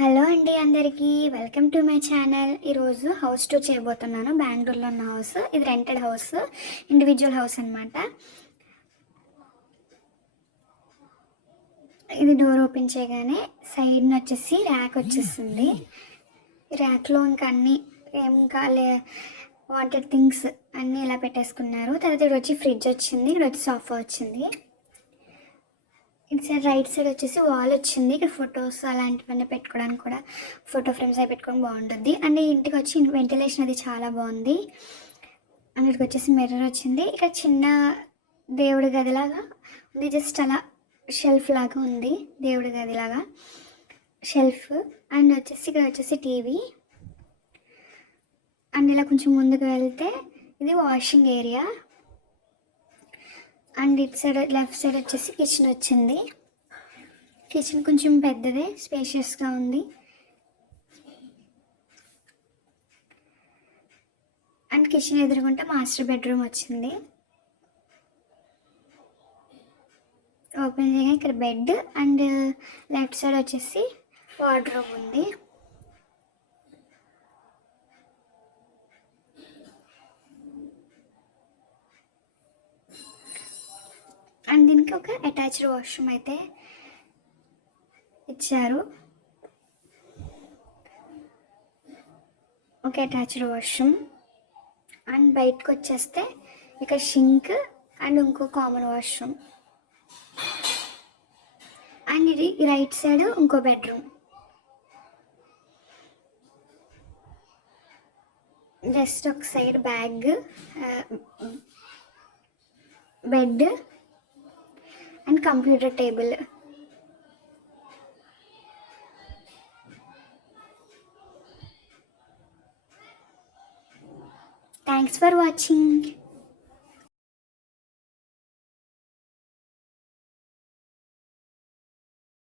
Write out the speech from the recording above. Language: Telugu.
హలో అండి అందరికీ వెల్కమ్ టు మై ఛానల్. ఈరోజు హౌస్ టూర్ చేయబోతున్నాను. బెంగళూరులో ఉన్న హౌస్ ఇది. రెంటెడ్ హౌస్, ఇండివిజువల్ హౌస్ అనమాట. ఇది డోర్ ఓపెన్ చేయగానే సైడ్ని వచ్చేసి ర్యాక్ వచ్చేస్తుంది. ర్యాక్లో ఇంకా అన్నీ ఏం కాలే వాంటెడ్ థింగ్స్ అన్నీ ఇలా పెట్టేసుకున్నారు. తర్వాత ఇక్కడ వచ్చి ఫ్రిడ్జ్ వచ్చింది, ఇక్కడ వచ్చి సోఫా వచ్చింది. ఇటు సైడ్ రైట్ సైడ్ వచ్చేసి వాల్ వచ్చింది. ఇక్కడ ఫొటోస్ అలాంటివన్నీ పెట్టుకోవడానికి కూడా ఫోటో ఫ్రేమ్స్ అవి పెట్టుకోవడం బాగుంటుంది. అండ్ ఈ ఇంటికి వచ్చి వెంటిలేషన్ అది చాలా బాగుంది. అండ్ ఇక్కడికి వచ్చేసి మిర్రర్ వచ్చింది. ఇక్కడ చిన్న దేవుడి గదిలాగా ఉంది, జస్ట్ అలా షెల్ఫ్ లాగా ఉంది, దేవుడి గదిలాగా షెల్ఫ్. అండ్ వచ్చేసి ఇక్కడ వచ్చేసి టీవీ. అండ్ ఇలా కొంచెం ముందుకు వెళ్తే ఇది వాషింగ్ ఏరియా. అండ్ ఇటు సైడ్ లెఫ్ట్ సైడ్ వచ్చేసి కిచెన్ వచ్చింది. కిచెన్ కొంచెం పెద్దదే, స్పేషియస్గా ఉంది. అండ్ కిచెన్ ఎదురుగుంటే మాస్టర్ బెడ్రూమ్ వచ్చింది. ఓపెన్ చేయగా ఇక్కడ బెడ్ అండ్ లెఫ్ట్ సైడ్ వచ్చేసి వార్డ్రోబ్ ఉంది. అండ్ దీనికి ఒక అటాచ్డ్ వాష్రూమ్ అయితే ఇచ్చారు. ఒక అటాచ్డ్ వాష్రూమ్. అండ్ బయటకు వచ్చేస్తే ఇక్కడ షింక్ అండ్ ఇంకో కామన్ వాష్రూమ్. అండ్ ఇది రైట్ సైడ్ ఇంకో బెడ్రూమ్. జస్ట్ ఒక side bag, bed and computer table. Thanks for watching.